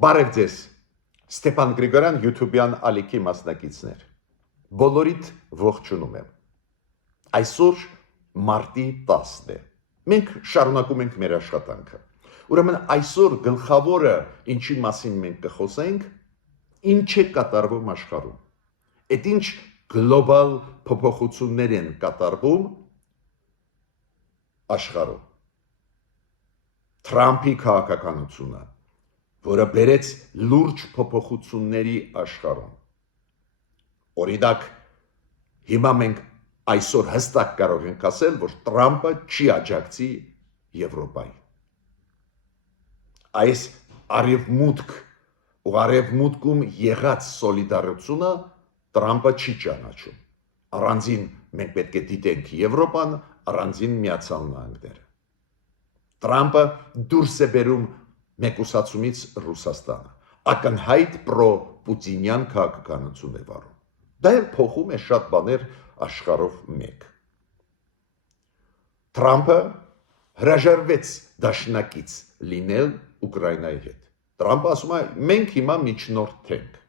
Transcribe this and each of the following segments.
Բարև ձեզ, Ստեփան Գրիգորյան YouTube-յան ալիքի մասնակիցներ, բոլորիդ ողջունում եմ, այսօր մարտի 10-ն է, մենք շարունակում ենք մեր աշխատանքը, ուրեմն այսօր գլխավորը ինչի մասին մենք կխոսենք, ինչ է կատարվում աշխարհում, այդ ինչ գլոբալ փոփոխություններ են կատարվում աշխարհում, Թրամփի քաղաքականությունը, որը բերեց լուրջ փոփոխությունների աշխարհում։ Օրինակ, հիմա մենք այսօր հստակ կարող ենք ասել, որ Թրամփը չի աջակցի Եվրոպային։ Այս արևմուտք ու արևմուտքում եղած սոլիդարությունը Թրամփը չի ճանաչում։ Առանձին մենք պետք է դիտենք Եվրոպան, առանձին Միացյալ Նահանգները։ Թրամփը դուրս է բերում մեկուսացումից Ռուսաստանը, ակնհայտ պրո-պուտինյան քաղաքականություն է վարում։ Դա էլ փոխում է շատ բաներ աշխարհով մեկ։ Թրամփը հրաժարվեց դաշնակից լինել Ուկրաինայի հետ։ Թրամփը ասում է, մենք հիմա միջնորդ ենք։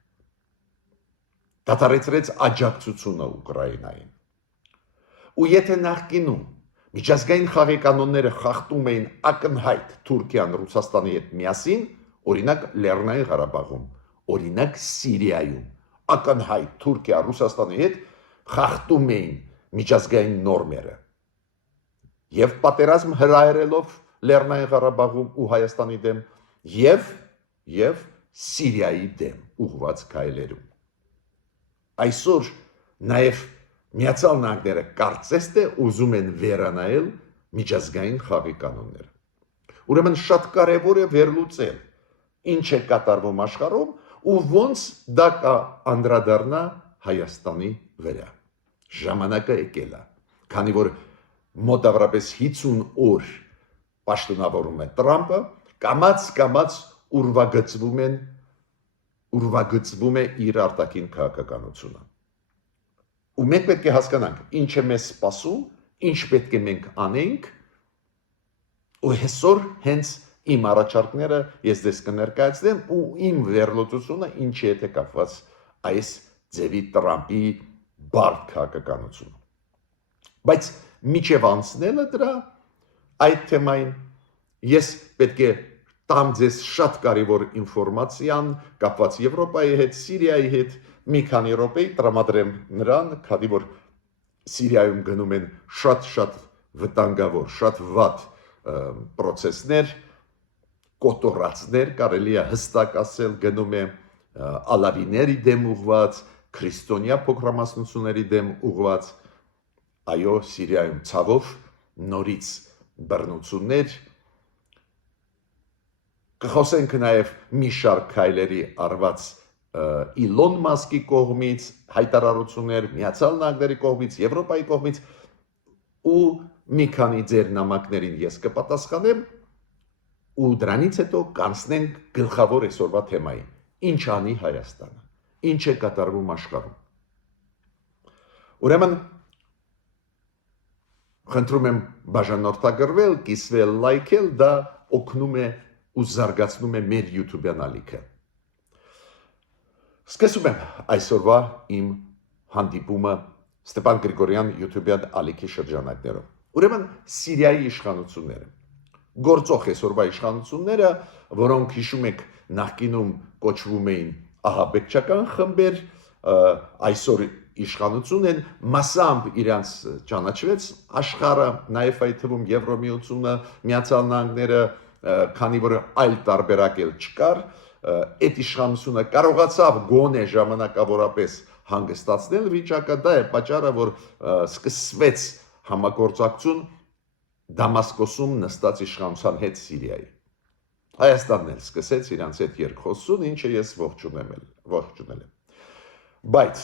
Դադարեցրեց աջակցությունը Ուկրաինային։ Ու եթե նախկինում միջազգային խաղի խախտում էին ակնհայտ Թուրքիան Ռուսաստանի հետ միասին, օրինակ Լեռնային Ղարաբաղում, օրինակ Սիրիայում, ակնհայտ Թուրքիա Ռուսաստանի հետ խախտում էին միջազգային նորմերը։ Եվ պատերազմ հրահրելով Լեռնային Ղարաբաղում ու Հայաստանի դեմ, եւ Սիրիայի դեմ ուղղված քայլերում։ Այսօր նաև Միացյալ Նահանգները կարծես թե ուզում են վերանայել միջազգային խաղի կանոնները։ Ուրեմն շատ կարևոր է վերլուծել, ինչ է կատարվում աշխարհում ու ոնց դա կանդրադառնա Հայաստանի վրա։ Ժամանակը եկել է, քանի որ մոտավորապես 50 օր պաշտոնավորում է Թրամփը, կամաց ուրվագծվում է իր արտաքին քաղաքականությունը։ Ու մենք պետք է հասկանանք, ինչ է մեզ սպասում, ինչ պետք է մենք անենք, ու այսօր հենց իմ առաջարկները ես դες կներկայացնեմ ու իմ վերլուծությունը ինչի հետ է կապված այս ձևի Թրամփի բարդ քաղաքականությունը։ Բայց միջև անցնելը դրա այդ թեմային ես պետք է տամ ձեզ շատ կարևոր ինֆորմացիան կապված Եվրոպայի հետ, Սիրիայի հետ, մի քանի րոպե տրամադրեմ նրան, քանի որ Սիրիայում գնում են շատ վտանգավոր, շատ վատ պրոցեսներ, կոտորածներ, կարելի է հստակ ասել, գնում է ալավիների դեմ ուղված, քրիստոնյա փոքրամասնությունների դեմ ուղված, այո, Սիրիայում ցավով նորից բռնություններ, կխոսենք նաև մի շարք քայլերի արված Իլոն Մասկի կողմից, հայտարարություններ, Միացյալ Նահանգների կողմից, Եվրոպայի կողմից ու մի քանի ձեր նամակներին ես կպատասխանեմ ու դրանից հետո կանցնենք գլխավոր այսօրվա թեմային։ Ինչ անի Հայաստանը, ինչ է կատարվում աշխարհում։ Ուրեմն խնդրում եմ բաժանորդագրվել, կիսվել, լայքել, դա օգնում է ու զարգացնում է մեր YouTube-յան ալիքը։ Սկսում եմ այսօրվա իմ հանդիպումը Ստեփան Գրիգորյան YouTube-յան ալիքի շրջանակներով։ Ուրեմն Սիրիայի իշխանությունները, գործող այսօրվա իշխանությունները, որոնք հիշում եք նախկինում կոչվում էին ահաբեկչական խմբեր, այսօր իշխանություն են, մասամբ իրանց ճանաչվեց աշխարհը, նաև այդ թվում Եվրոմիությունը, Միացյալ Նահանգները, քանի որ այլ տարբերակ էլ չկար, այդ իշխանությունը կարողացավ գոնե ժամանակավորապես հանգստացնել վիճակը, դա է պատճառը, որ սկսվեց համագործակցություն Դամասկոսում նստած իշխանության հետ Սիրիայի։ Հայաստանն էլ սկսեց իրանց հետ երկխոսություն, ինչը ես ողջունել եմ։ Բայց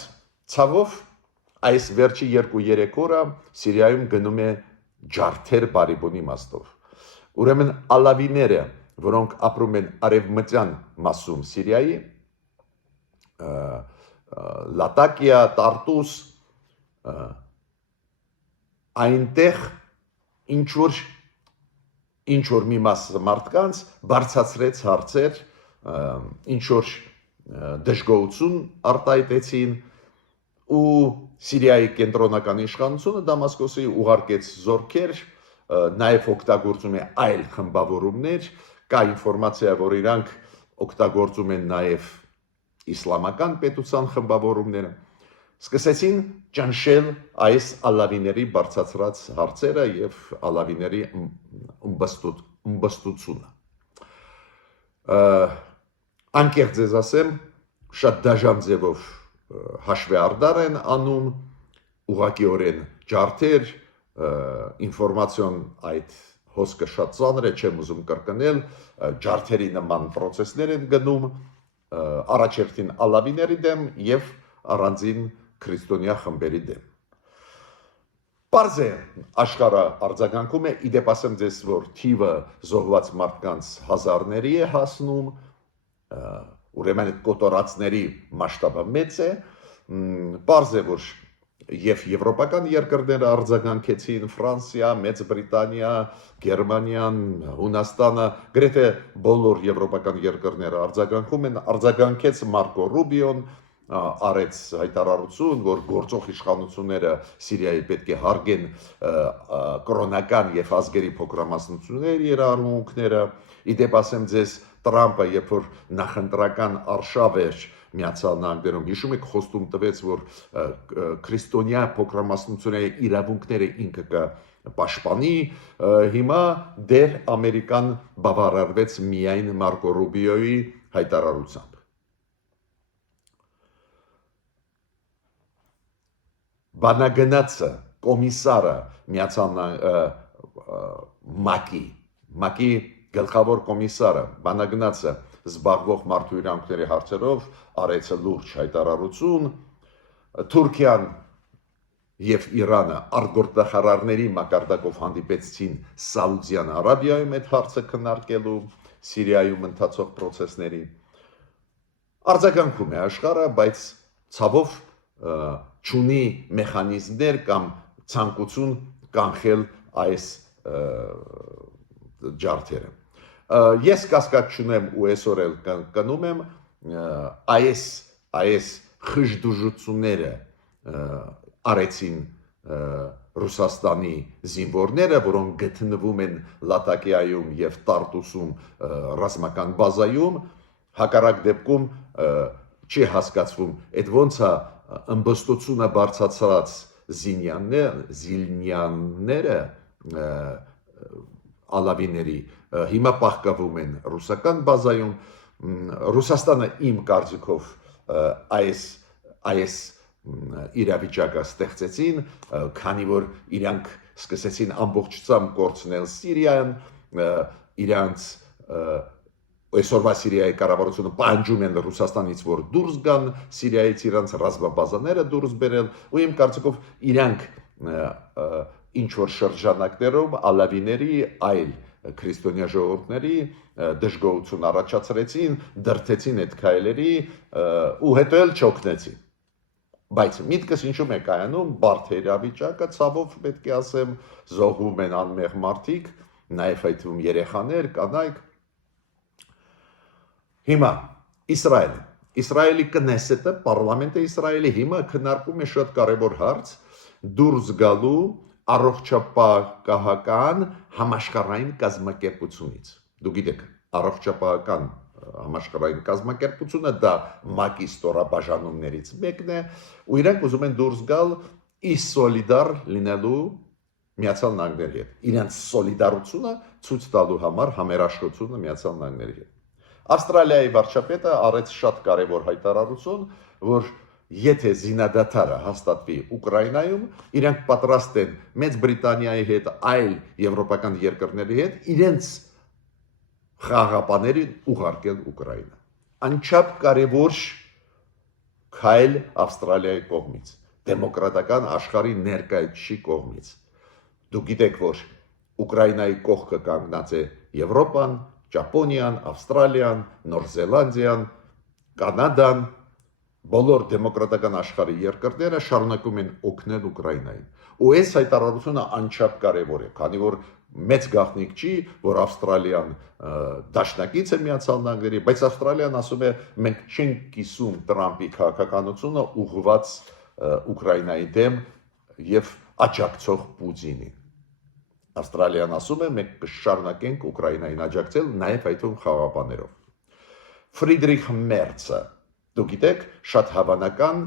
ցավով այս վերջի 2-3 օրը Սիրիայում գնում է ջարդեր բարիբոնի իմաստով։ Ուրեմն ալավիները, որոնք ապրում են արևմտյան մասում Սիրիայի, Լատակիա, Տարտուս, այնտեղ ինչ որ մի մաս մարդկանց բարձրացրեց հարցեր ինչ որ դժգոհություն արտահայտեցին ու Սիրիայի կենտրոնական իշխանությունը Դամասկոսի ուղարկեց զորքեր, նաև օգտագործում է այլ խմբավորումներ, կա ինֆորմացիա, որ իրանք օգտագործում են նաև իսլամական պետության խմբավորումները, սկսեցին ճնշել այս ալավիների բարձրացրած հարցերը եւ ալավիների ըմբստությունը։ Անկեղծ ես ասեմ, շատ դաժան ձևով հաշվի արդար են անում, ուղղակիորեն ջարդեր, ինֆորմացիոն այդ հոսքը շատ ծանր է, չեմ ուզում կրկնել, ջարդերի նման պրոցեսներ են գնում, առաջերտին ալավիների դեմ եւ առանձին քրիստոնյա խմբերի դեմ։ Պարզ է աշխարհը արձագանքում է, իդեպ ասեմ ձեզ, որ թիվը զոհված մարդկանց հազարների է հասնում, ուրեմն այդ կոտորածների մասշտաբը մեծ է, պարզ է, որ եւ եվրոպական երկրները արձագանքեցին, Ֆրանսիա, Մեծ Բրիտանիա, Գերմանիան, Հունաստանը, գրեթե բոլոր եվրոպական երկրները արձագանքում են, արձագանքեց Մարկո Ռուբիոն, արեց հայտարարություն, որ գործող իշխանությունները Սիրիայի պետք է հարգեն կրոնական եւ ազգերի փոքրամասնությունների իրավունքները, իդեպ ասեմ ձեզ, Տրամպը, երբ որ նախընտրական արշավ էր Միացյալ Նահանգներում, հիշում եք, խոստում տվեց, որ քրիստոնյա փոքրամասնությունների իրավունքները ինքը կպաշտպանի, հիմա դեռ Ամերիկան բավարարվեց միայն Մարկո Ռուբիոյի հայտարարությամբ։ Բանագնացը, կոմիսարը Միացյալ ՄԱԿ-ի գլխավոր կոմիսարը, բանագնացը զբաղվող մարդու իրավունքների հարցերով արեց լուրջ հայտարարություն, Թուրքիան եւ Իրանը արտգործնախարարների մակարդակով հանդիպեցին Սաուդյան Արաբիայում այդ հարցը քննարկելու Սիրիայում ընթացող process-ների։ Արձագանքում է աշխարհը, բայց ցավով չունի մեխանիզմներ կամ ցանկություն կանխել այս ջարդերը։ Ես կասկած չունեմ ու այսօր էլ կնում եմ այս խժդուժությունները արեցին Ռուսաստանի զինվորները, որոնք գտնվում են Լատակիայում եւ Տարտուսում ռազմական բազայում, հակառակ դեպքում չի հասկացվում, այդ ոնց է ըմբստությունը բարձրացած զինյանները ալավիների հիմա պահկավում են ռուսական բազայում, Ռուսաստանը իմ կարծիքով այս իրավիճակը ստեղծեցին, քանի որ իրանք սկսեցին ամբողջությամբ կորցնել Սիրիան, իրանց այսօրվա Սիրիայի կառավարությունը պահանջում են Ռուսաստանից, որ դուրս գան Սիրիայից իրանց ռազմաբազաները դուրս բերել, ու իմ կարծիքով իրանք ինչ որ շրջանակներում ալավիների այլ քրիստոնյա ժողովուրդների դժգոհություն առաջացրեցին, դրդեցին այդ քայլերի ու հետո էլ չօգնեցին։ Բայց միտքս ինչու՞մ է կայանում, բարդ իրավիճակը, ցավով պետք է ասեմ, զոհվում են անմեղ մարդիկ, նաև այդ թվում երեխաներ, կանայք։ Հիմա Իսրայելի կնեսետը, պարլամենտը Իսրայելի հիմա քննարկում է շատ կարևոր հարց դուրս գալու առողջապահական համաշխարհային կազմակերպությունից։ Դու գիտեք, առողջապահական համաշխարհային կազմակերպությունը դա ՄԱԿ-ի ստորաբաժանումներից մեկն է, ու իրանք ուզում են դուրս գալ սոլիդար լինելու Միացյալ Նահանգների հետ։ Իրանց սոլիդարությունը ցույց տալու համար համերաշխությունը Միացյալ Նահանգների հետ։ Ավստրալիայի վարչապետը արեց շատ կարևոր հայտարարություն, որ եթե զինադադարը հաստատվի Ուկրաինայում, իրանք պատրաստ են Մեծ Բրիտանիայի հետ, այլ եվրոպական երկրների հետ իրենց խաղաղապաներին ուղարկել Ուկրաինա։ Անչափ կարևոր քայլ Ավստրալիայի կողմից, դեմոկրատական աշխարհի ներկայացուցիչի կողմից։ Դուք գիտեք, որ Ուկրաինայի կողքը կանգնած է Եվրոպան, Ճապոնիան, Ավստրալիան, Նոր Զելանդիան, Կանադան, բոլոր դեմոկրատական աշխարհի երկրները շարունակում են օգնել Ուկրաինային։ Ու այս հայտարարությունը անչափ կարևոր է, քանի որ մեծ գաղտնիք չի, որ Ավստրալիան դաշնակից է Միացյալ Նահանգների, բայց Ավստրալիան ասում է մենք չենք կիսում Տրամպի քաղաքականությունը ուղղված Ուկրաինայի դեմ եւ աջակցող Պուտինին։ Ավստրալիան ասում է մենք կշարունակենք Ուկրաինային աջակցել նաեւ այդ խաղապաներով։ Ֆրիդրիխ Մերցը, դուք գիտեք, շատ հավանական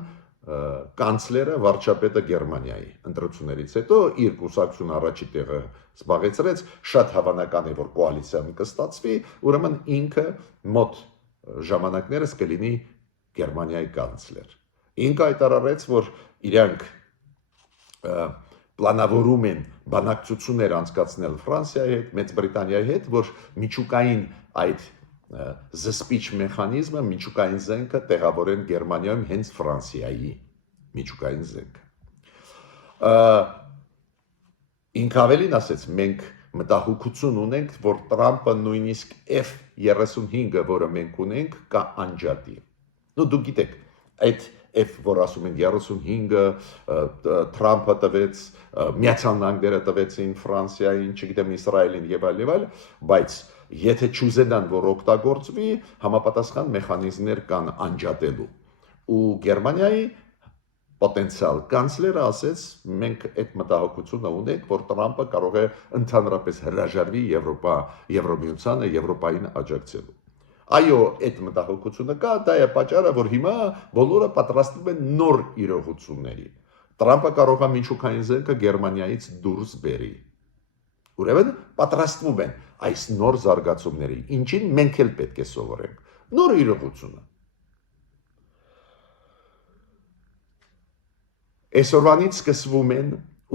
կանցլերը վարչապետը Գերմանիայի ընտրություններից հետո իր կուսակցությունը առաջի տեղը զբաղեցրեց, շատ հավանական է, որ կոալիցիան կստացվի, ուրեմն ինքը մոտ ժամանակներս կլինի Գերմանիայի կանցլեր։ Ինքը հայտարարեց, որ իրանք պլանավորում են բանակցություններ անցկացնել Ֆրանսիայի հետ, Մեծ Բրիտանիայի հետ, որ միջուկային այդ զսպիչ մեխանիզմը, միջուկային զենքը տեղավորեն Գերմանիայում հենց Ֆրանսիայի միջուկային զենքը։ Ինքը ավելին ասեց, մենք մտահոգություն ունենք, որ Տրամպը նույնիսկ F-35-ը, որը մենք ունենք, կանջատի։ Դուք գիտեք, այդ F, որ ասում են 35-ը, Տրամպը տվեց, Միացյալ Նահանգները տվեցին Ֆրանսիային, չգիտեմ Իսրայելին եւ այլ, բայց եթե չուզենան, որ օգտագործվի, համապատասխան մեխանիզմներ կան անջատելու։ Ու Գերմանիայի պոտենցիալ կանցլերը ասեց, մենք այդ մտահոգությունը ունենք, որ Տրամպը կարող է ընդհանրապես հրաժարվի Եվրոմիությանը, Եվրոպային աջակցելու։ Այո, այդ մտահոգությունը կա, դա է պատճառը, որ հիմա բոլորը պատրաստվում են նոր իրողությունների։ Տրամպը կարող է միջուկային զենքը Գերմանիայից դուրս բերի։ Ուրեմն պատրաստվում են այս նոր զարգացումների, ինչին մենք էլ պետք է սովորենք։ Նոր իրողությունը։ Այսօրվանից սկսվում են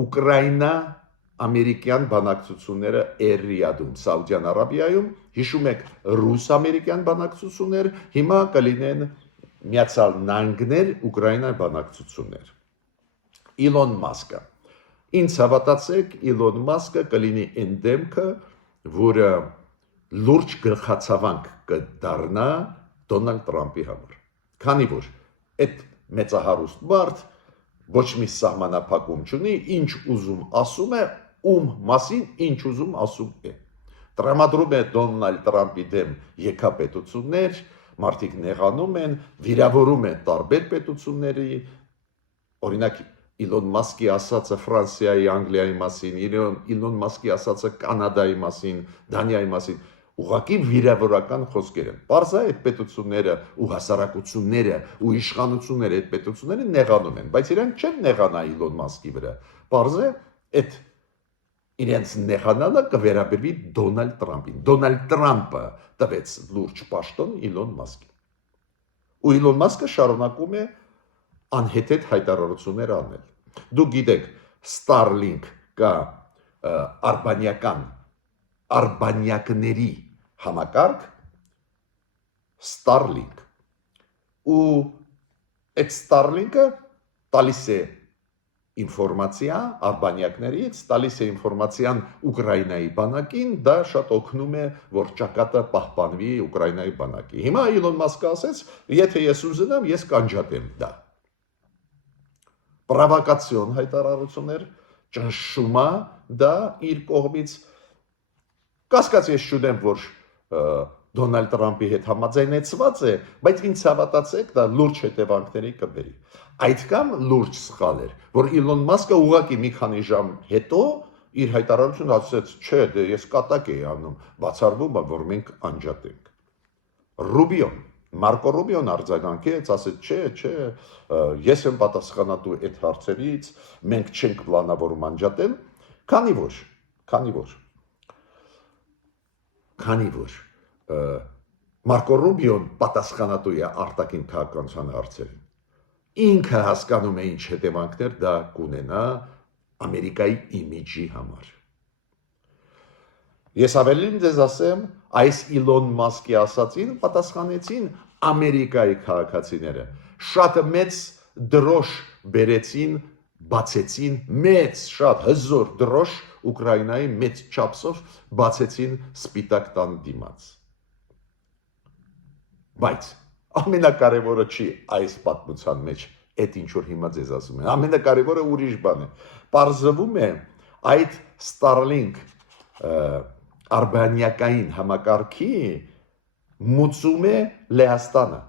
Ուկրաինա-ամերիկյան բանակցությունները Էրիադում, Սաուդյան Արաբիայում, հիշում եք ռուս-ամերիկյան բանակցություններ, հիմա կլինեն Միացյալ Նահանգներ Ուկրաինա բանակցություններ։ Իլոն Մասկը։ Ինձ հավատացեք, Իլոն Մասկը կլինի այն դեմքը, որը լուրջ գլխացավանք կդառնա Դոնալդ Տրամպի համար։ Քանի որ այդ մեծահարուստ մարդ ոչ մի սահմանափակում չունի, ինչ ուզում ասում է, ում մասին ինչ ուզում ասում է։ Տրամադրում է Դոնալդ Տրամպի դեմ եկապետություններ, մարդիկ նեղանում են, վիրավորում են տարբեր պետությունների, օրինակ Իլոն Մասկի ասածը Ֆրանսիայի, Անգլիայի մասին, Իլոն Մասկի ասածը Կանադայի մասին, Դանիայի մասին, ուղղակի վիրավորական խոսքեր են։ Պարզ է այդ պետությունները ու հասարակությունները ու իշխանությունները այդ պետությունները նեղանում են, բայց իրենք չեն նեղանա Իլոն Մասկի վրա։ Պարզ է այդ իրենց նեղանալը կվերաբերվի Դոնալդ Տրամպին։ Դոնալդ Տրամպը տվեց լուրջ պաշտոն Իլոն Մասկին։ Ու Իլոն Մասկը շարունակում է անհեթեթ հայտարարություններ անել։ Դուք գիտեք, Starlink կա արբանյակների համակարգ Starlink ու այդ Starlink-ը տալիս է ինֆորմացիա արբանյակներից, տալիս է ինֆորմացիան Ուկրաինայի բանակին, դա շատ օգնում է, որ ճակատը պահպանվի Ուկրաինայի բանակի։ Հիմա Իլոն Մասկը ասեց, եթե ես ուզենամ, ես կանջատեմ դա։ Պրովոկացիոն հայտարարություններ, ճնշումա դա իր կողմից, կասկած ես չունեմ, որ Դոնալդ Տրամպի հետ համաձայնեցված է, բայց ինձ հավատացեք, դա լուրջ հետևանքների կբերի։ Այդքան լուրջ սխալ էր, որ Իլոն Մասկը ուղղակի մի քանի ժամ հետո իր հայտարարությունը ասաց, չէ, դե ես կատակ էի անում, բացառվում է, որ մենք անջատենք։ Ռուբիոն, Մարկո Ռուբիոն արձագանքեց, ասեց, չէ, ես եմ պատասխանատու այդ հարցերից, մենք չենք պլանավորում անջատել, քանի որ Մարկո Ռուբիոն պատասխանատու է արտաքին քաղաքականության հարցերին։ Ինքը հասկանում է ինչ հետևանքներ դա կունենա Ամերիկայի իմիջի համար։ Ես ավելին ձեզ ասեմ, այս Իլոն Մասկի ասածին պատասխանեցին Ամերիկայի քաղաքացիները։ Շատ մեծ դրոշ բերեցին, բացեցին շատ հզոր դրոշ Ուկրաինայի մեծ չափսով բացեցին Սպիտակ տան դիմաց։ Բայց ամենակարևորը չի այս պատմության մեջ, այդ ինչ որ հիմա ձեզ ասում են։ Ամենակարևորը ուրիշ բան է։ Պարզվում է այդ Starlink արբանյակային համակարգի մուծում է Լեհաստանը։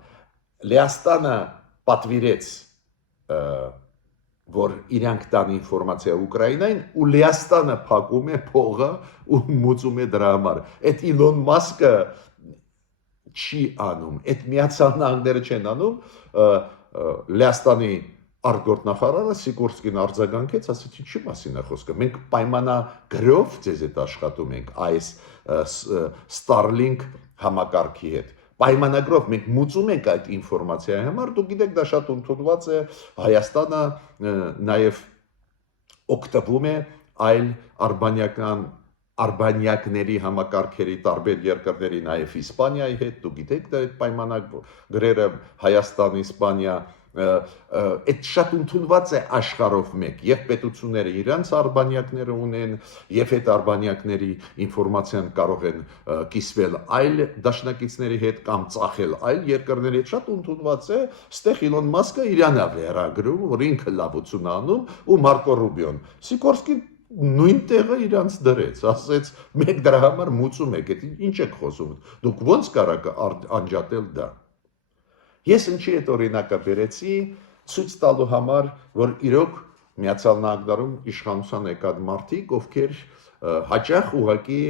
Լեհաստանը պատվիրեց, որ իրանք տան ինֆորմացիա Ուկրաինային ու Լեհաստանը փակում է փողը ու մուծում է դրա համար։ Այդ Իլոն Մասկը չի անում, այդ Միացյալ Նահանգները չեն անում, Լեհաստանի արտգործնախարարը Սիկորսկին արձագանքեց, ասաց ինչի մասին է խոսքը։ Մենք պայմանագրով ձեզ հետ աշխատում ենք այս Starlink համակարգի հետ։ Պայմանագրով մենք մուծում ենք այդ ինֆորմացիայի համար, դուք գիտեք, դա շատ ընդունված է, Հայաստանը նաև օգտվում է այլ արբանյակների համակարգերի տարբեր երկրների, նաև Իսպանիայի հետ, դուք գիտեք, դա այդ պայմանագրերը Հայաստան, Իսպանիա, այդ շատ ընդունված է աշխարհով մեկ, եւ պետությունները իրանց արբանյակները ունեն, եւ այդ արբանյակների ինֆորմացիան կարող են կիսվել այլ դաշնակիցների հետ կամ ծախել այլ երկրների հետ, շատ ընդունված է, ստեղ Իլոն Մասկը իրան է վերագրում, որ ինքը լավություն անում ու Մարկո Ռուբիոն Սիկորսկին նույն տեղը իրանց դրեց, ասեց մենք դրա համար մուծում ենք, ինչ եք խոսում, դուք ոնց կարաք անջատել դա։ Ես ինչի այդ օրինակը բերեցի, ցույց տալու համար, որ իրոք Միացյալ Նահանգներում իշխանության եկած մարդիկ, ովքեր հաճախ ուղղակի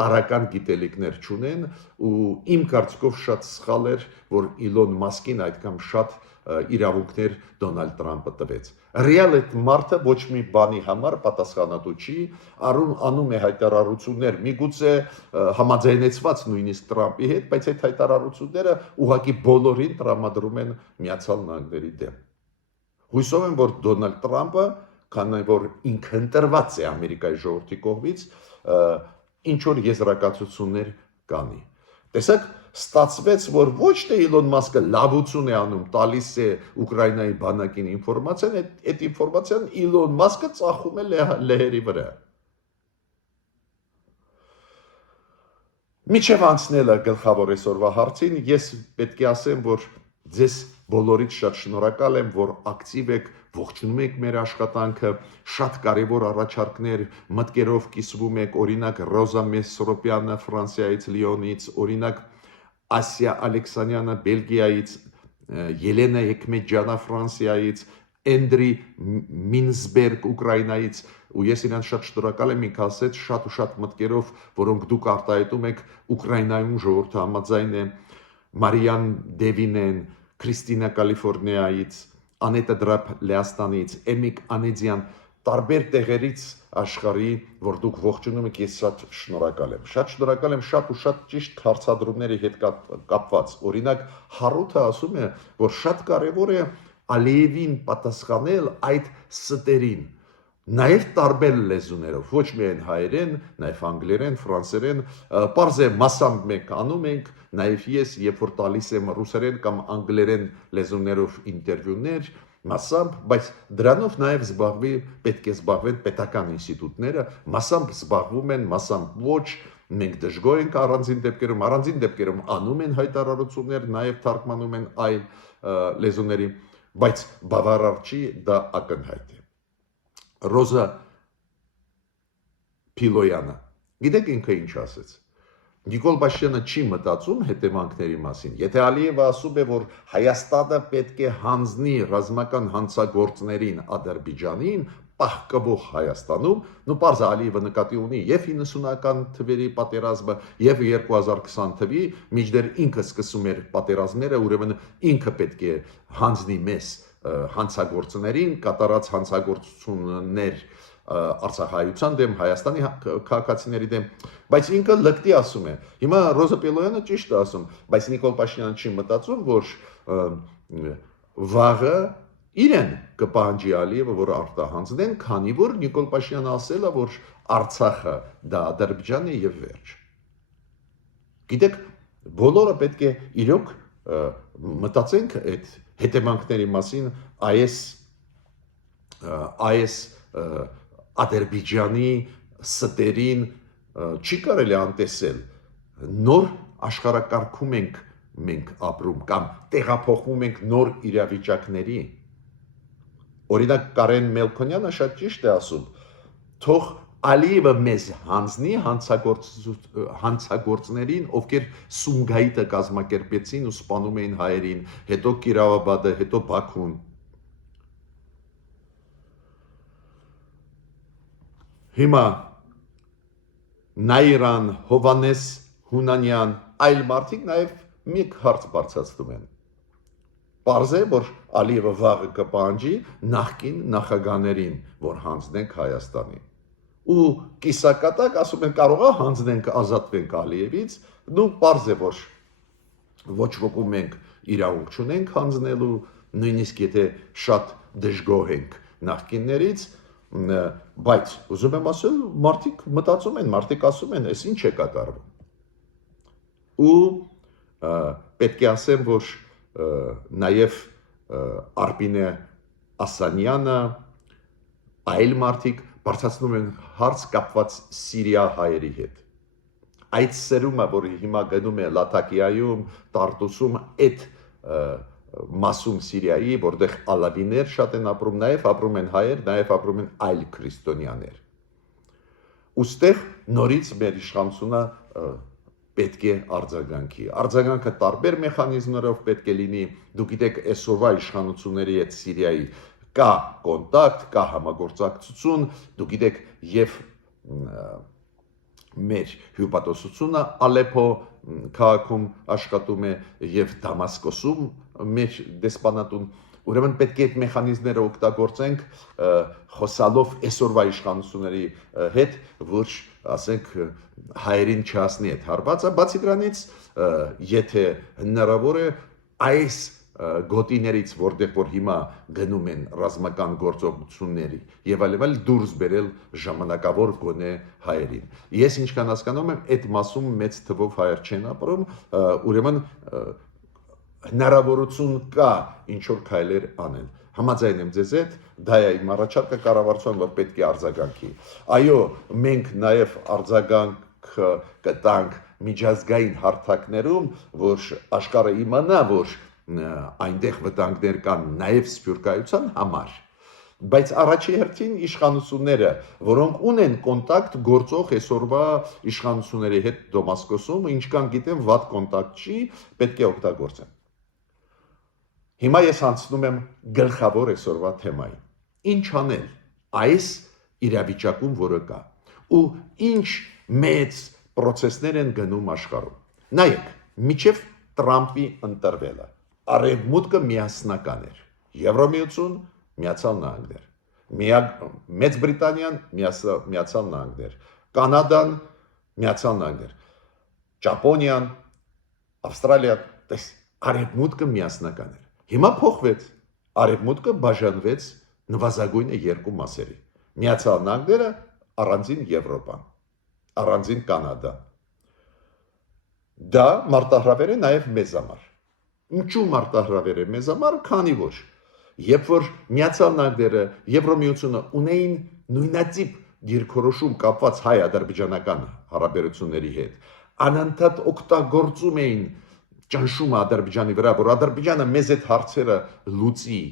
տարական գիտելիքներ չունեն ու իմ կարծիքով շատ սխալ էր, որ Իլոն Մասկին այդքան շատ իրավունքներ Դոնալդ Տրամպը տվեց։ Ռեալ այդ մարդը ոչ մի բանի համար պատասխանատու չի, անում է հայտարարություններ, միգուցե համաձայնեցված նույնիսկ Տրամպի հետ, բայց այդ հայտարարությունները ուղղակի բոլորին տրամադրում են Միացյալ Նահանգների դեմ։ Հույսով եմ, որ Դոնալդ Տրամպը, քանի որ ինքը ընտրված է Ամերիկայի ժողովրդի կողմից, ինչ որ եզրակացություններ կանի։ Տեսեք, ստացվեց, որ ոչ թե Իլոն Մասկը լավություն է անում, տալիս է Ուկրաինայի բանակին ինֆորմացիան, այդ ինֆորմացիան Իլոն Մասկը ծախում է լեհերի վրա։ Միջև անցնելը գլխավոր այսօրվա հարցին, ես պետք է ասեմ, որ ձեզ բոլորից շատ շնորհակալ եմ, որ ակտիվ եք, ողջունում եք մեր աշխատանքը, շատ կարևոր առաջարկներ, մտքերով կիսվում եք, օրինակ Ռոզա Մեսրոպյանը Ֆրանսիայից, Լիոնից, օրինակ Ասիա Ալեքսանյանը Բելգիայից, Ելենա Եկմեջյանը Ֆրանսիայից, Էնդրի Մինսբերգ Ուկրաինայից, ու ես իրան շատ շնորհակալ եմ, ինքը ասեց շատ ու շատ մտքերով, որոնք դուք արտահայտում եք Ուկրաինայում ժողովուրդը համաձայն է, Մարիան Դևինեն, Քրիստինա Կալիֆոռնիայից, Անետա Դրապ Լեհաստանից, Էմիկ Անեդյան, տարբեր տեղերից աշխարհի, որ դուք ողջունում եք, ես շատ շնորհակալ եմ։ Շատ շնորհակալ եմ շատ ու շատ ճիշտ հարցադրումների հետ կապված։ Օրինակ, Հարութը ասում է, որ շատ կարևոր է Ալիևին պատասխանել այդ ստերին, նաև տարբեր լեզուներով, ոչ միայն հայերեն, նաև անգլերեն, ֆրանսերեն, պարզ է մասամբ մենք անում ենք, նաև ես, երբ որ տալիս եմ ռուսերեն կամ անգլերեն լեզուներով ինտերվյուներ, մասամբ, բայց դրանով նաև պետք է զբաղվեն պետական ինստիտուտները, մասամբ զբաղվում են, մասամբ ոչ, մենք դժգոհ ենք առանձին դեպքերում անում են հայտարարություններ, նաև թարգմանում են այլ լեզուների, բայց բավարար չի, դա ակնհայտ է։ Ռոզա Փիլոյանը, գիտեք ինքը ինչ ասեց։ Նիկոլ Փաշինյանը չի մտածում հետևանքների մասին։ Եթե Ալիևը ասում է, որ Հայաստանը պետք է հանձնի ռազմական հանցագործներին Ադրբեջանին, պահկվող Հայաստանում, նու պարզ Ալիևը նկատի ունի եւ 90-ական թվերի պատերազմը եւ 2020 թվի, միջդեռ ինքը սկսում էր պատերազմները, ուրեմն ինքը պետք է հանձնի մեզ հանցագործներին, կատարած հանցագործություններ Արցախայության դեմ, Հայաստանի քաղաքացիների դեմ, բայց ինքը լկտի ասում է։ Հիմա Ռոզա Պելոյանը ճիշտ է ասում, բայց Նիկոլ Փաշինյանը չի մտածում, որ վաղը իրեն կպահանջի Ալիևը, որ արտահանձնեն, քանի որ Նիկոլ Փաշինյանը ասել է, որ Արցախը դա Ադրբեջանն է եւ վերջ։ Գիտեք, բոլորը պետք է իրոք մտածենք այդ հետևանքների մասին, այս Ադրբեջանի ստերին չի կարելի անտեսել, նոր աշխարհակարգում ենք մենք ապրում կամ տեղափոխվում ենք նոր իրավիճակների։ Օրինակ Կարեն Մելքոնյանը շատ ճիշտ է ասում, թող Ալիևը մեզ հանձնի հանցագործներին, ովքեր Սումգայիթը կազմակերպեցին ու սպանում էին հայերին, հետո Կիրավաբադը, հետո Բաքուն։ Հիմա Նայրան, Հովանես Հունանյան, այլ մարդիկ նաև մի հարց բարձրացնում են։ Պարզ է, որ Ալիևը վաղը կպահանջի նախկին նախագահներին, որ հանձնենք Հայաստանին։ Ու կիսակատակ ասում են կարող է հանձնենք, ազատվենք Ալիևից, նու պարզ է, որ ոչ ոքում մենք իրավունք չունենք հանձնելու, նույնիսկ եթե շատ դժգոհ ենք նախկիններից, բայց ուզում եմ ասել, մարդիկ մտածում են, մարդիկ ասում են, այս ինչ է կատարվում։ Ու պետք է ասեմ, որ նաև Արպինե Ասանյանը, այլ մարդիկ բարձրացնում են հարց կապված Սիրիա հայերի հետ։ Այդ սերումը, որ հիմա գնում է Լաթակիայում, Տարտուսում, այդ մասում Սիրիայի, որտեղ ալավիներ շատ են ապրում, նաև ապրում են հայեր, նաև ապրում են այլ քրիստոնյաներ։ Ոստեղ նորից մեր իշխանությունը պետք է արձագանքի։ Արձագանքը տարբեր մեխանիզմներով պետք է լինի։ Դուք գիտեք, այսօրվա իշխանությունների հետ Սիրիայի կա կոնտակտ, կա համագործակցություն, դուք գիտեք, եւ մեր հյուպատոսությունը Ալեպո քաղաքում աշխատում է եւ Դամասկոսում մեր դեսպանատուն։ Ուրեմն պետք է այդ մեխանիզմները օգտագործենք, խոսալով այսօրվա իշխանությունների հետ, որ ասենք հայերին չհասնի այդ հարվածը, բացի դրանից, եթե հնարավոր է այս գոտիներից, որտեղ որ հիմա գնում են ռազմական գործողությունների եւ այլ դուրս բերել ժամանակավոր գոնե հայերին։ Ես ինչքան հասկանում եմ, այդ մասում մեծ թվով հայեր չեն ապրում, ուրեմն հնարավորություն կա ինչ որ քայլեր անել։ Համաձայն եմ ձեզ հետ, դա է իմ առաջարկը կառավարության, որ պետք է արձագանքի։ Այո, մենք նաև արձագանք կտանք միջազգային հարթակներում, որ աշխարհը իմանա, որ այնտեղ վտանգներ կան նաև սփյուռքայության համար։ Բայց առաջի հերթին իշխանությունները, որոնք ունեն կոնտակտ գործող այսօրվա իշխանությունների հետ Դամասկոսում, ինչքան գիտեմ, վատ կոնտակտ չի, պետք է օգտագործեն։ Հիմա ես անցնում եմ գլխավոր այսօրվա թեմային։ Ինչ անել այս իրավիճակում, որը կա, ու ինչ մեծ process-ներ են գնում աշխարհում։ Նայեք, միջև Տրամպի ընտրվելը Արևմուտքը միասնական էր։ Եվրոմիություն, Միացյալ Նահանգներ, Մեծ Բրիտանիան, Միացյալ Նահանգներ, Կանադան, Միացյալ Նահանգներ, Ճապոնիան, Ավստրալիան, Արևմուտքը միասնական էր։ Հիմա փոխվեց, Արևմուտքը բաժանվեց նվազագույնը երկու մասերի։ Միացյալ Նահանգները առանձին Եվրոպան, առանձին Կանադա։ Դա մարտահրավեր է նաև մեզ համար։ Ինչու մարտահրավեր է մեզ համար, քանի որ երբ որ Միացյալ Նահանգները, Եվրոմիությունը ունեին նույնատիպ դիրքորոշում կապված հայ-ադրբեջանական հարաբերությունների հետ, անընդհատ օգտագործում էին ճնշումը Ադրբեջանի վրա, որ Ադրբեջանը մեզ այդ հարցերը լուծի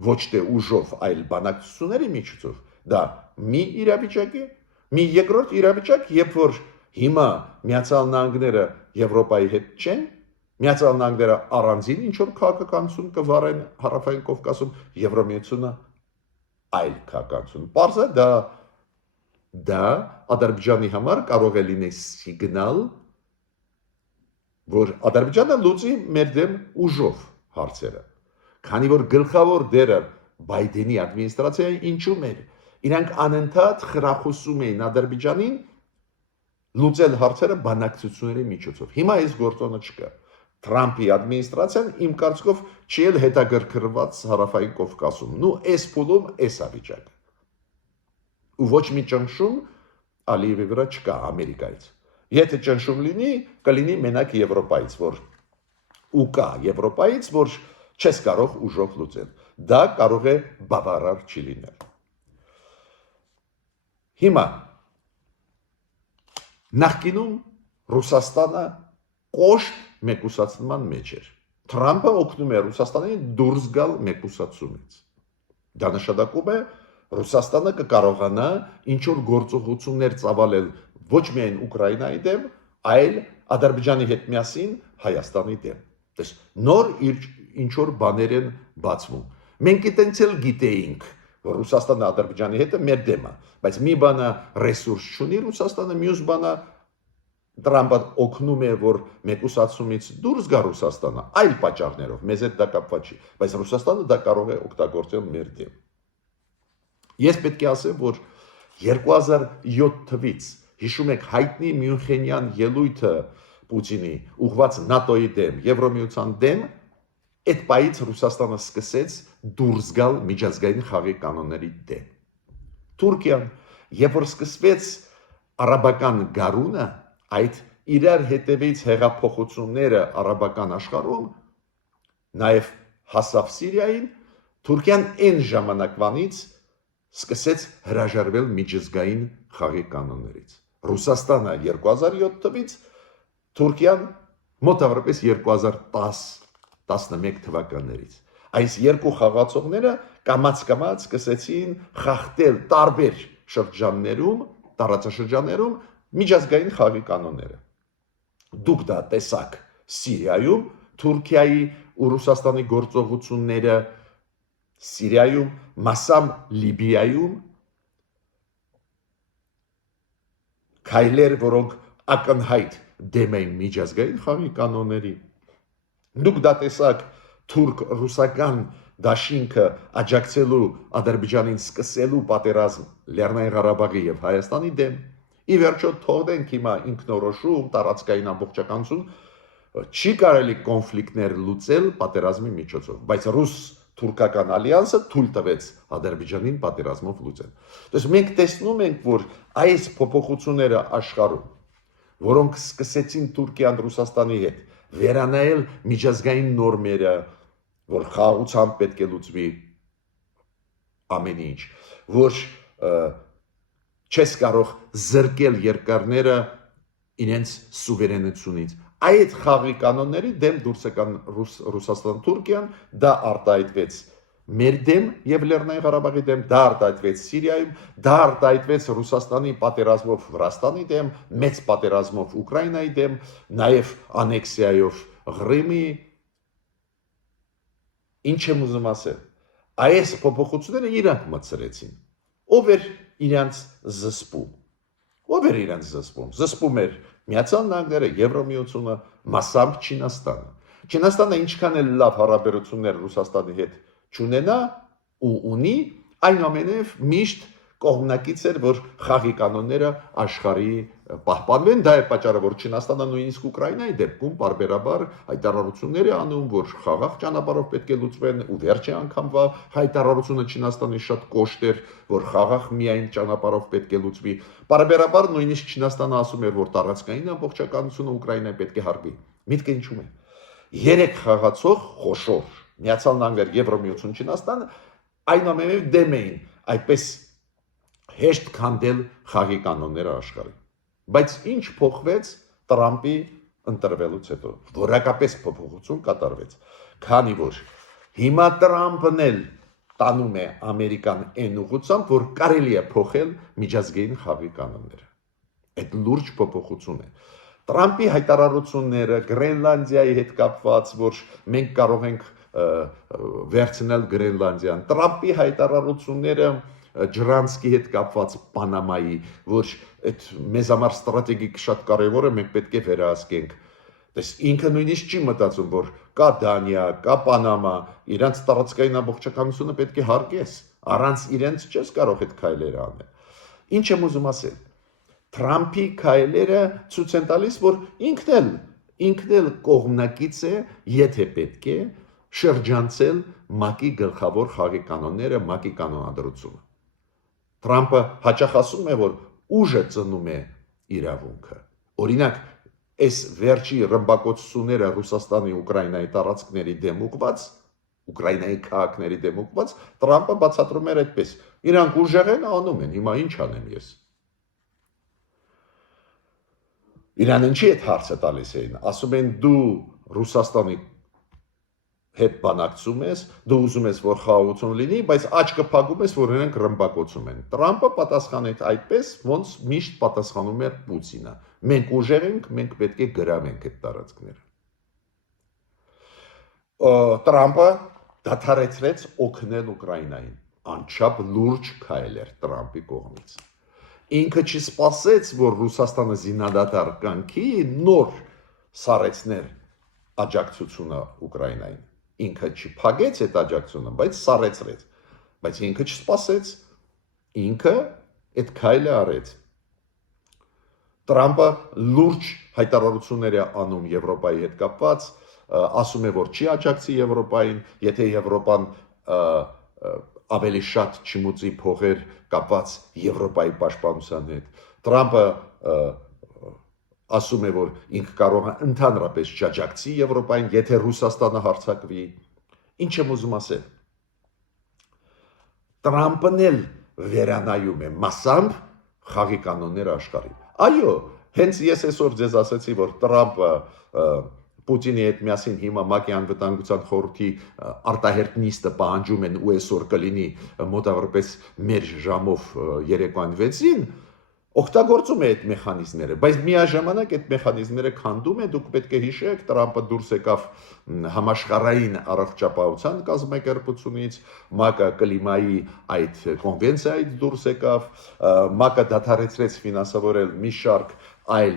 ոչ թե ուժով, այլ բանակցությունների միջոցով, դա մի իրավիճակ է, մի երկրորդ իրավիճակ, երբ որ հիմա Միացյալ Նահանգները Եվրոպայի հետ չեն, Միացյալ Նահանգները առանձին ինչ որ քաղաքականություն կվարեն Հարավային Կովկասում, Եվրոմիությունը այլ քաղաքականություն։ Պարզը դա Ադրբեջանի համար կարող է լինել սիգնալ, որ Ադրբեջանը լուծի մեր դեմ ուժով հարցերը։ Քանի որ գլխավոր դերը Բայդենի ադմինիստրացիայի ինչու՞մ էր։ Իրանք անընդհատ խրախուսում էին Ադրբեջանին լուծել հարցերը բանակցությունների միջոցով։ Հիմա այս գործոնը չկա։ Թրամփի ադմինիստրացիան իմ կարծիքով չի էլ հետաքրքրված Հարավային Կովկասում։ Նու այս փուլում էս ավիճակը։ Ու ոչ մի ճնշում Ալիևի վրա չկա Ամերիկայից։ Եթե ճնշում լինի, կլինի մենակ Եվրոպայից, որ ու կա Եվրոպայից, որ չես կարող ուժով լուծել։ Դա կարող է բավարար չի լինել։ Հիմա նախկինում Ռուսաստանը կոշտ մեկուսացման մեջ էր։ Թրամփը օգնում է Ռուսաստանին դուրս գալ մեկուսացումից։ Դա նշանակում է Ռուսաստանը կկարողանա ինչ որ գործողություններ ծավալել ոչ միայն Ուկրաինայի դեմ, այլ Ադրբեջանի հետ միասին Հայաստանի դեմ։ Դες նոր ինչ որ բաներ են բացվում։ Մենք այդտենց էլ գիտեինք, որ Ռուսաստանը Ադրբեջանի հետ մեր դեմ է, բայց մի բանը ռեսուրս չունի Ռուսաստանը, մյուս բանը Տրամպը օգնում է, որ մեկուսացումից դուրս գա Ռուսաստանը, այլ պատճառներով, մեզ հետ դա կապված չի, բայց Ռուսաստանը դա կարող է օգտագործել մեր դեմ։ Ես պետք է ասեմ, որ 2007 թվականից հիշում եք հայտնի Մյունխենյան ելույթը Պուտինի ուղղված ՆԱՏՕ-ի դեմ, Եվրոմիության դեմ, այդ պայից Ռուսաստանը սկսեց դուրս գալ միջազգային խաղի կանոնների դեմ։ Թուրքիան, երբ որ սկսվեց արաբական գարունը, այդ իրար հետևից հեղափոխությունները արաբական աշխարհում, նաև հասավ Սիրիային, Թուրքիան այն ժամանակվանից սկսեց հրաժարվել միջազգային խաղի կանոններից։ Ռուսաստանը 2007 թվականից, Թուրքիան մոտավորապես 2010-11 թվականներից։ Այս երկու խաղացողները կամաց-կամաց սկսեցին խախտել տարբեր շրջաններում, տարածաշրջաններում միջազգային խաղի կանոնները։ Դուք դա տեսաք Սիրիայում, Թուրքիայի ու Ռուսաստանի գործողությունները Սիրիայում, մասամբ Լիբիայում, քայլեր, որոնք ակնհայտ դեմ էին միջազգային խաղի կանոնների։ Դուք դա տեսաք թուրք-ռուսական դաշինքը աջակցելու Ադրբեջանին սկսելու պատերազմ Լեռնային Ղարաբաղի եւ Հայաստանի դեմ։ Ի վերջո թողնենք հիմա ինքնորոշում, տարածքային ամբողջականություն, չի կարելի կոնֆլիկտներ լուծել պատերազմի միջոցով, բայց ռուս-թուրքական ալյանսը թույլ տվեց Ադրբեջանին պատերազմով լուծել։ Դες մենք տեսնում ենք, որ այս փոփոխությունները աշխարհում, որոնք սկսեցին Թուրքիան Ռուսաստանի հետ վերանայել միջազգային նորմերը, որ խաղաղությամբ պետք է լուծվի ամեն ինչ, որ չես կարող զրկել երկրները իրենց սուվերենությունից։ Այդ խաղի կանոնների դեմ դուրս եկան Ռուսաստան-Թուրքիան, դա արտահայտվեց մեր դեմ եւ Լեռնային Ղարաբաղի դեմ, դա արտահայտվեց Սիրիայում, դա արտահայտվեց Ռուսաստանի պատերազմով Վրաստանի դեմ, մեծ պատերազմով Ուկրաինայի դեմ, նաեւ անեքսիայով Ղրիմի։ Ինչ եմ ուզում ասել, այս փոփոխությունները իրանք մտցրեցին։ Ով էր իրանց զսպում։ Ով էր իրանց զսպում։ Զսպում էր Միացյալ Նահանգները, Եվրոմիությունը, մասամբ Չինաստանը։ Չինաստանը ինչքան էլ լավ հարաբերություններ Ռուսաստանի հետ չունենա ու ունի, այնուամենայնիվ միշտ կողմնակից էր, որ խաղի կանոնները աշխարհի պահպանվեն, դա է պատճառը, որ Չինաստանը նույնիսկ Ուկրաինայի դեպքում բարբերաբար հայտարարություններ է անում, որ խաղաղ ճանապարհով պետք է լուծվեն, ու վերջի անգամվա հայտարարությունը Չինաստանի շատ կոշտ էր, որ խաղաղ միայն ճանապարհով պետք է լուծվի։ Բարբերաբար նույնիսկ Չինաստանը ասում էր, որ տարածքային ամբողջականությունը Ուկրաինայի պետք է հարգվի։ Միտքը ինչու՞մ է։ Երեք խաղացող խոշոր Միացյալ Նահանգներ, Եվրոմիություն, Չինաստան այնուամենայնիվ դեմ էին այդպես հեշտ քանդել խաղի կանոնները աշխարհի։ Բայց ինչ փոխվեց Տրամպի ընտրվելուց հետո։ Որակապես փոփոխություն կատարվեց, քանի որ հիմա Տրամպն էլ տանում է Ամերիկան այն ուղղությամբ, որ կարելի է փոխել միջազգային խաղի կանոնները։ Այդ լուրջ փոփոխություն է։ Տրամպի հայտարարությունները Գրենլանդիայի հետ կապված, որ մենք կարող ենք վերցնել Գրենլանդիան, Տրամպի հայտարարությունները Ջրանսկի հետ կապված Պանամայի, որ այդ մեզ համար ստրատեգիկ շատ կարևոր է, մենք պետք է վերահսկենք։ Դες ինքը նույնիսկ չի մտածում, որ կա Դանիա, կա Պանամա, իրանց տարածքային ամբողջականությունը պետք է հարգես, առանց իրենց չես կարող այդ քայլերը անել։ Ինչ եմ ուզում ասել։ Թրամփի քայլերը ցույց են տալիս, որ ինքն էլ կողմնակից է, եթե պետք է շրջանցել ՄԱԿ-ի գլխավոր խաղի կանոնները, ՄԱԿ-ի կանոնադրությունը։ Տրամպը հաճախ ասում է, որ ուժը ծնում է իրավունքը։ Օրինակ, այս վերջի ռմբակոծությունները Ռուսաստանի Ուկրաինայի տարածքների դեմ ուղված, Ուկրաինայի քաղաքների դեմ ուղված, Տրամպը բացատրում էր այդպես. իրանք ուժեղ են անում են, հիմա ինչ անեմ ես։ Իրան ինչի այդ հարցը տալիս էին, ասում են դու Ռուսաստանի հետ բանակցում ես, դու ուզում ես, որ խաղաղություն լինի, բայց աչքը փակում ես, որ իրենք ռմբակոծում են։ Տրամպը պատասխանեց այդպես, ոնց միշտ պատասխանում էր Պուտինը։ Մենք ուժեղ ենք, մենք պետք է գրավենք այդ տարածքները։ Տրամպը դադարեցրեց օգնել Ուկրաինային։ Անչափ լուրջ քայլ էր Տրամպի կողմից։ Ինքը չսպասեց, որ Ռուսաստանը զինադադար կանքի, նոր սարեցներ աջակցությունը Ուկրաինային։ Ինքը չփակեց այդ աջակցությունը, բայց սարեցրեց։ Բայց ինքը չսպասեց, ինքը այդ քայլը արեց։ Տրամպը լուրջ հայտարարություններ է անում Եվրոպայի հետ կապված, ասում է, որ չի աջակցի Եվրոպային, եթե Եվրոպան ավելի շատ չմուծի փողեր կապված Եվրոպայի պաշտպանության հետ։ Տրամպը ասում է, որ ինքը կարող է ընդհանրապես չաջակցի Եվրոպային, եթե Ռուսաստանը հարձակվի։ Ինչ եմ ուզում ասել։ Տրամպն էլ վերանայում է մասամբ խաղի կանոնները աշխարհին։ Այո, հենց ես այսօր ձեզ ասացի, որ Տրամպը Պուտինի հետ միասին հիմա ՄԱԿ-ի անվտանգության խորհրդի արտահերտ նիստը պահանջում են ու այսօր կլինի մոտավորապես մեր ժամով երեկոյան 6-ին, օգտագործում է այդ մեխանիզմները, բայց միաժամանակ այդ մեխանիզմները քանդում է, դուք պետք է հիշեք, Տրամպը դուրս եկավ համաշխարհային առողջապահության կազմակերպությունից, ՄԱԿ-ը կլիմայի այդ կոնվենցիայից դուրս եկավ, ՄԱԿ-ը դադարեցրեց ֆինանսավորել մի շարք այլ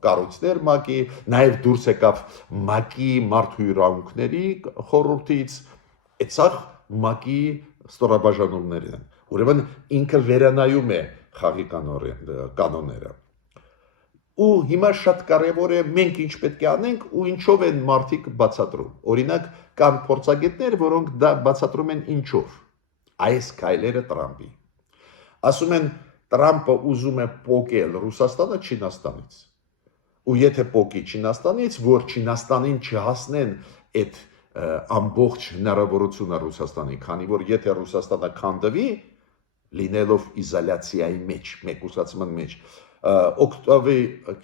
կառույցներ ՄԱԿ-ի, նաև դուրս եկավ ՄԱԿ-ի մարդու իրավունքների խորհրդից, այդսաղ ՄԱԿ-ի ստորաբաժանումներն են։ Ուրեմն ինքը վերանայում է խաղի կանոնները։ Ու հիմա շատ կարևոր է մենք ինչ պետք է անենք ու ինչով են մարդիկ բացատրում։ Օրինակ կան փորձագետներ, որոնք դա բացատրում են ինչով։ Այս քայլերը Տրամպի։ Ասում են Տրամպը ուզում է պոկել Ռուսաստանը Չինաստանից։ Ու եթե պոկի Չինաստանից, որ Չինաստանին չհասնեն այդ ամբողջ հնարավորությունը Ռուսաստանի, քանի որ եթե Ռուսաստանը քանդվի, լինելով իզոլյացիայի մեջ, մեկուսացման մեջ, օգտվի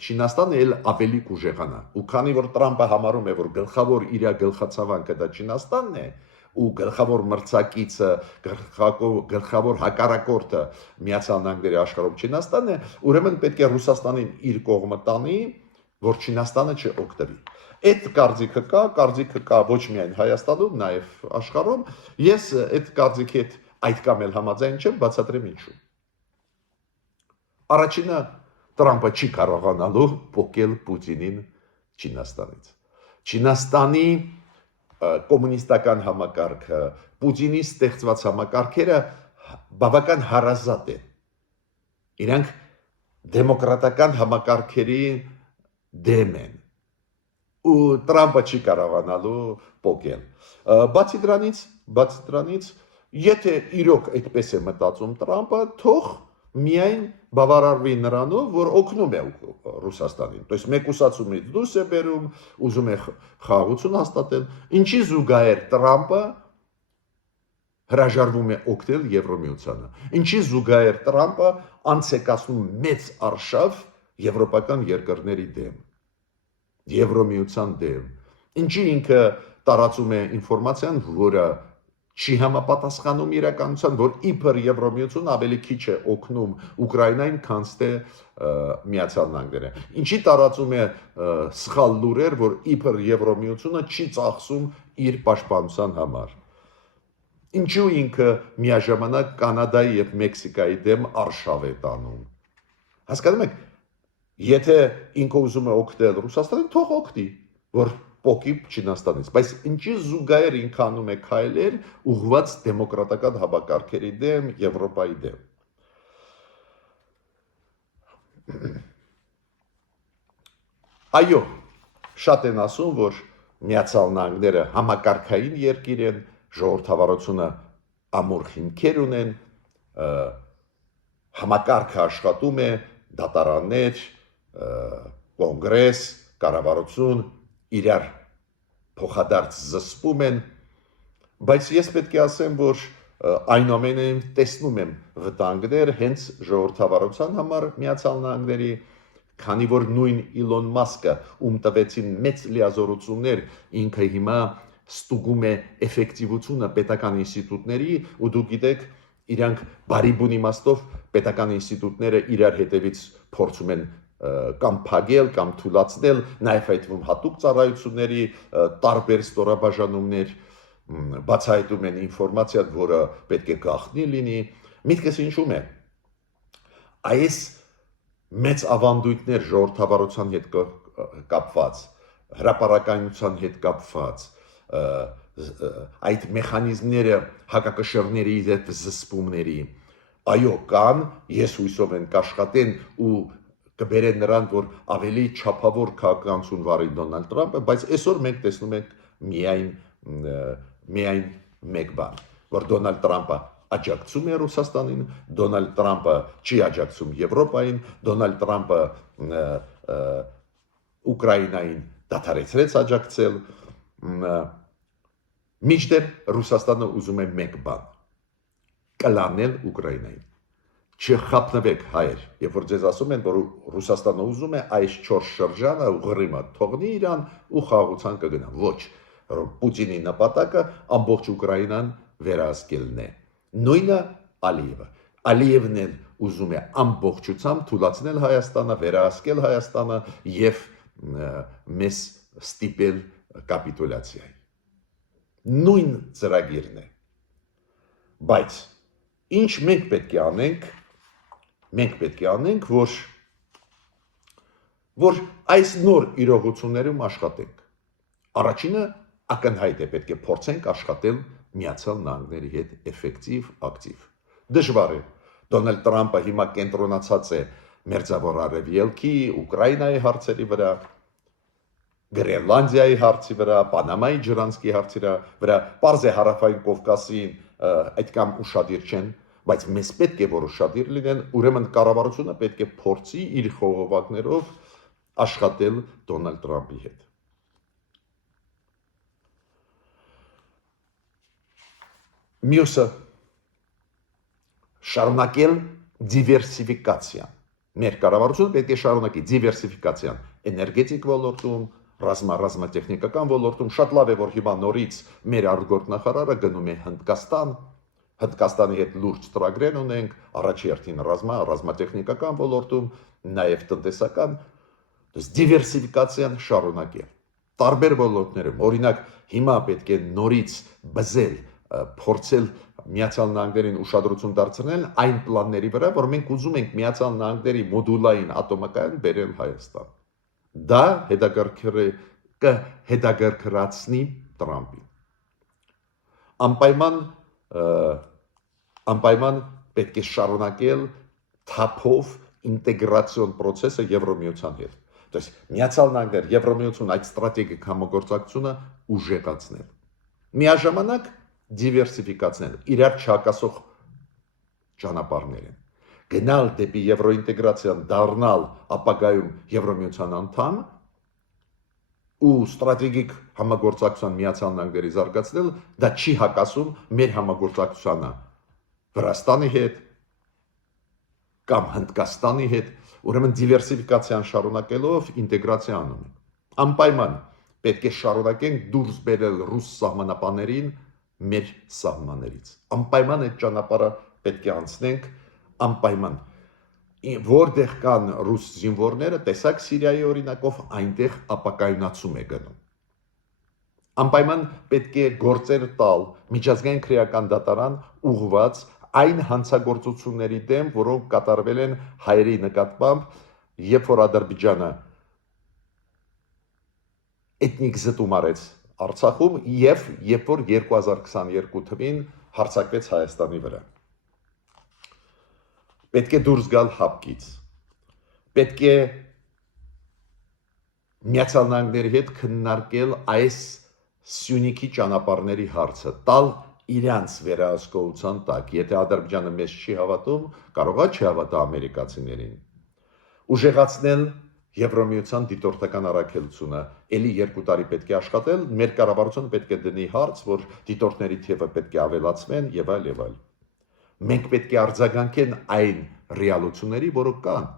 Չինաստանը էլ ավելի կուժեղանա։ Ու քանի որ Տրամպը համարում է, որ գլխավոր իր գլխացավանքը դա Չինաստանն է, ու գլխավոր մրցակիցը, գլխավոր հակառակորդը Միացյալ Նահանգների աշխարհում Չինաստանն է, ուրեմն պետք է Ռուսաստանին իր կողմը տանի, որ Չինաստանը չօգտվի։ Այդ կարծիքը կա ոչ միայն Հայաստանում, նաև աշխարհում։ Ես այդ կարծիքի հետ այդքան էլ համաձայն չեմ, բացատրեմ ինչու։ Առաջինը Տրամպը չի կարողանալու պոկել Պուտինին Չինաստանից։ Չինաստանի կոմունիստական համակարգը, Պուտինի ստեղծված համակարգերը բավական հարազատ են։ Իրանք դեմոկրատական համակարգերի դեմ են։ Ու Տրամպը չի կարողանալու պոկել։ Բացի դրանից, եթե իրոք այդպես է մտածում Տրամպը, թող միայն բավարարվի նրանով, որ օգնում է Ռուսաստանին։ То есть մեկուսացումից դուրս է բերում, ուզում է խաղաղություն հաստատել, ինչի զուգահեռ Տրամպը հրաժարվում է օգնել Եվրոմիությանը։ Ինչի զուգահեռ Տրամպը անց է կացնում մեծ արշավ եվրոպական երկրների դեմ, Եվրոմիության դեմ։ Ինչի ինքը տարածում է ինֆորմացիան, որը չի համապատասխանում իրականության, որ իբր Եվրոմիություն ավելի քիչ է օգնում Ուկրաինային, քան թե Միացյալ Նահանգները։ Ինչի տարածում է սխալ լուրեր, որ իբր Եվրոմիությունը չի ծախսում իր պաշտպանության համար։ Ինչու ինքը միաժամանակ Կանադայի եւ Մեքսիկայի դեմ արշավ է տանում։ Հասկանում եք, եթե ինքը ուզում է օգնել Ռուսաստանին, թող օգնի, որ պոկի Չինաստանից, բայց ինչի զուգահեռ ինքը անում է քայլեր ուղղված դեմոկրատական համակարգերի դեմ, Եվրոպայի դեմ։ Այո, շատ են ասում, որ Միացյալ Նահանգները համակարգային երկիր են, ժողովրդավարությունը ամուր հիմքեր ունեն, համակարգը աշխատում է, դատարաններ, կոնգրես, կառավարություն իրար փոխադարձ զսպում են, բայց ես պետք է ասեմ, որ այնուամենայնիվ տեսնում եմ վտանգներ հենց ժողովրդավարության համար Միացյալ Նահանգների, Քանի որ նույն Իլոն Մասկը ում տվեցին մեծ լիազորություններ, ինքը հիմա ստուգում է էֆեկտիվությունը պետական ինստիտուտների ու դուք գիտեք իրանք բարի բուն իմաստով պետական ինստիտուտները իրար հետևից փորձում են կամ փակել կամ թույլատրել, նաև այդվում հատուկ ծառայությունների տարբեր ստորաբաժանումներ բացահայտում են ինֆորմացիա, որը պետք է գաղտնի լինի, միտքս ինչու՞մ է։ Այս մեծ ավանդույթներ ժողովրդավարության հետ կապված, հրապարակայնության հետ կապված, այդ մեխանիզմները հակակշռների հետ զսպումների, այո, կան, ես հույսով եմ կաշխատեն ու կբերեն նրան, որ ավելի չափավոր քաղաքականություն վարի Դոնալդ Տրամպը, բայց այսօր մենք տեսնում ենք միայն մեկ բան, որ Դոնալդ Տրամպը աջակցում է Ռուսաստանին, Դոնալդ Տրամպը չի աջակցում Եվրոպային, Դոնալդ Տրամպը Ուկրաինային դադարեցրեց աջակցել, մինչդեռ Ռուսաստանը ուզում է մեկ բան՝ կլանել Ուկրաինային։ Չխափնվեք հայեր, երբ որ ձեզ ասում են, որ Ռուսաստանը ուզում է այս 4 շրջանը ուղղիմը թողնի իրան ու խաղաղության կգնա։ Ոչ, Պուտինի նպատակը ամբողջ Ուկրաինան վերահսկելն է։ Նույնը Ալիևը։ Ալիևն էլ ուզում է ամբողջությամբ թույլատրել Հայաստանը, վերահսկել Հայաստանը եւ մեզ ստիպել կապիտուլյացիայի։ Նույն ծրագիրն է։ Բայց ինչ մենք պետք է անենք, որ այս նոր իրողություններում աշխատենք։ Առաջինը ակնհայտ է, պետք է փորձենք աշխատել Միացյալ Նահանգների հետ էֆեկտիվ, ակտիվ։ Դժվար է։ Դոնալդ Տրամպը հիմա կենտրոնացած է Մերձավոր Արևելքի, Ուկրաինայի հարցերի վրա, Գրենլանդիայի հարցի վրա, Պանամայի ջրանցքի հարցի վրա, պարզ է Հարավային Կովկասին այդքան ուշադիր չեն, բայց մեզ պետք է որ ուշադիր լինեն, ուրեմն կառավարությունը պետք է փորձի իր խողովակներով աշխատել Դոնալդ Տրամպի հետ։ Մյուսը շարունակել դիվերսիֆիկացիան։ Մեր կառավարությունը պետք է շարունակի դիվերսիֆիկացիան էներգետիկ ոլորտում, ռազմատեխնիկական ոլորտում։ Շատ լավ է, որ հիմա նորից մեր արտգործնախարարը գնում է Հնդկաստան, Հնդկաստանի հետ լուրջ ծրագրեր ունենք, առաջերտին ռազմատեխնիկական ոլորտում, նաև տնտեսական, դիվերսիֆիկացիան շարունակել։ Տարբեր ոլորտներում, օրինակ, հիմա պետք է նորից բզել, փորձել Միացյալ Նահանգներին ուշադրություն դարձնել այն պլանների վրա, որ մենք ուզում ենք Միացյալ Նահանգների մոդուլային ատոմակայան բերել Հայաստան։ Դա կհետաքրքրացնի Տրամպին։ Անպայման պետք է շարունակել թափով ինտեգրացիոն process-ը Եվրոմիության հետ։ Դες Միացյալ Նահանգներ, Եվրոմիություն այդ ստրատեգիկ համագործակցությունը ուժեղացնել։ Միաժամանակ դիվերսիֆիկացնել, իրար չհակասող ճանապարհներ են։ Գնալ դեպի եվրոինտեգրացիան, դառնալ ապագայում Եվրոմիության անդամ ու ստրատեգիկ համագործակցության Միացյալ Նահանգների զարգացնել, դա չի հակասում մեր համագործակցությանը Վրաստանի հետ կամ Հնդկաստանի հետ, ուրեմն դիվերսիֆիկացիան շարունակելով ինտեգրացիա անում ենք։ Անպայման պետք է շարունակենք դուրս բերել ռուս սահմանապաներին մեր սահմաններից։ Անպայման այդ ճանապարհը պետք է անցնենք, անպայման որտեղ կան ռուս զինվորները, տեսակ Սիրիայի օրինակով, այնտեղ ապակայունացում է գնում։ Անպայման պետք է գործեր տալ միջազգային քրեական դատարան ուղղված այն հանցագործությունների դեմ, որոնք կատարվել են հայերի նկատմամբ, երբ որ Ադրբեջանը էթնիկ զտում արեց Արցախում եւ երբ որ 2022 թվականին հարձակվեց Հայաստանի վրա։ Պետք է դուրս գալ հապկից։ Պետք է Միացյալ Նահանգների հետ քննարկել այս Սյունիքի ճանապարհների հարցը, տալ իրանց վերահսկողության տակ։ Եթե Ադրբեջանը մեզ չի հավատում, կարող է չհավատա ամերիկացիներին։ Ուժեղացնել Եվրոմիության դիտորդական առաքելությունը, ելի 2 տարի պետք է աշխատել, մեր կառավարությունը պետք է դնի հարց, որ դիտորդների թիվը պետք է ավելացվեն եւ այլ։ Մենք պետք է արձագանքեն այն ռեալությունների, որոնք կան,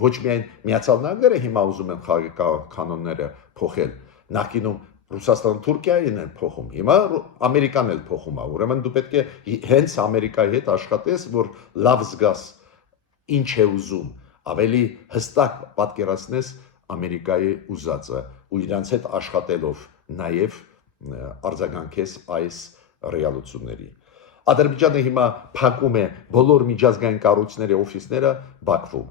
Ոչ միայն Միացյալ Նահանգները հիմա ուզում են խաղի կանոնները փոխել, նախկինում Ռուսաստանը Թուրքիային են փոխում, հիմա Ամերիկան էլ փոխում է, ուրեմն դու պետք է հենց Ամերիկայի հետ աշխատես, որ լավ զգաս ինչ է ուզում, ավելի հստակ պատկերացնես Ամերիկայի ուզածը ու իրանց հետ աշխատելով նաև արձագանքես այս ռեալությունների։ Ադրբեջանը հիմա փակում է բոլոր միջազգային կառույցների օֆիսները Բաքվում։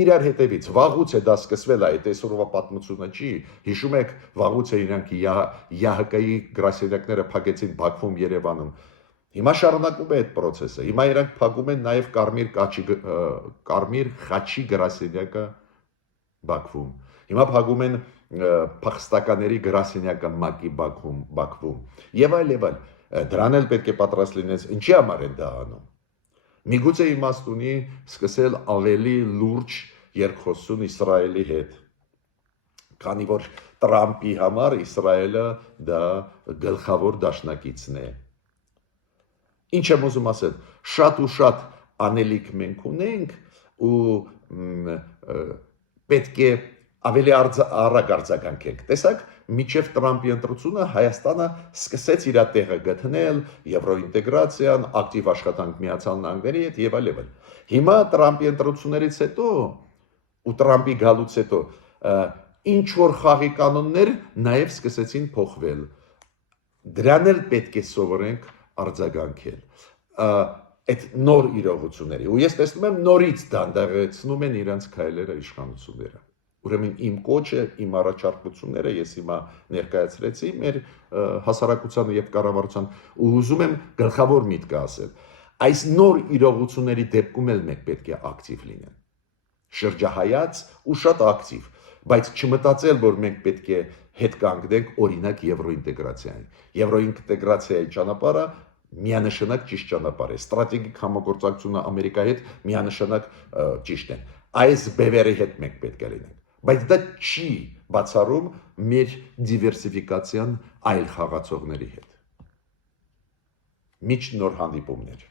Իրար հետևից վաղուց է դա սկսվել, այդ այսօրվա պատմությունը չի, հիշում եք վաղուց է իրանք ՀՀԿ-ի գրասենյակները փակեցին Բաքվում, Երևանում։ Հիմա շարունակում է այդ process-ը։ Հիմա իրանք փակում են նաև Կարմիր խաչի գրասենյակը Բաքվում։ Հիմա փակում են փախստականների գրասենյակը ՄԱԿ-ի Բաքվում։ Եվ այլ եւ այլ։ Դրան էլ պետք է պատրաստ լինես, ինչի համար են դա անում։ Միգուցե իմաստ ունի սկսել ավելի լուրջ երկխոսություն Իսրայելի հետ, քանի որ Տրամպի համար Իսրայելը դա գլխավոր դաշնակիցն է։ Ինչ եմ ուզում ասել, շատ ու շատ անելիք մենք ունենք ու պետք է ավելի արագ արձագանքենք։ Տեսակ, մինչև Տրամպի ընտրությունը Հայաստանը սկսեց իր տեղը գտնել, եվրոինտեգրացիան, ակտիվ աշխատանք Միացյալ Նահանգների հետ եւ այլ եւ այլ։ Հիմա Տրամպի ընտրություններից հետո ու Տրամպի գալուց հետո ինչ որ խաղի կանոններ նաև սկսեցին փոխվել։ Դրան էլ պետք է սովորենք արձագանքել։ Այդ նոր իրողությունների։ Ու ես տեսնում եմ նորից դանդաղեցնում են իրենց քայլերը իշխանությունները։ Ուրեմն իմ կոչը, իմ առաջարկությունները ես հիմա ներկայացրեցի մեր հասարակությանը եւ կառավարության ու ուզում եմ գլխավոր միտքը ասել։ Այս նոր իրողությունների դեպքում էլ մենք պետք է ակտիվ լինենք։ Շրջահայաց ու շատ ակտիվ, բայց չմտածել, որ մենք պետք է հետ կանգնենք օրինակ եվրոինտեգրացիային։ Եվրոինտեգրացիայի ճանապարհը միանշանակ ճիշտ ճանապարհ է։ Ստրատեգիկ համագործակցությունը Ամերիկայի հետ միանշանակ ճիշտ է։ Այս բևերի հետ մենք պետք է լինենք։ Բայց դա չի բացառում մեր դիվերսիֆիկացիան այլ խաղացողների հետ։ Միջ նոր հանդիպումներ։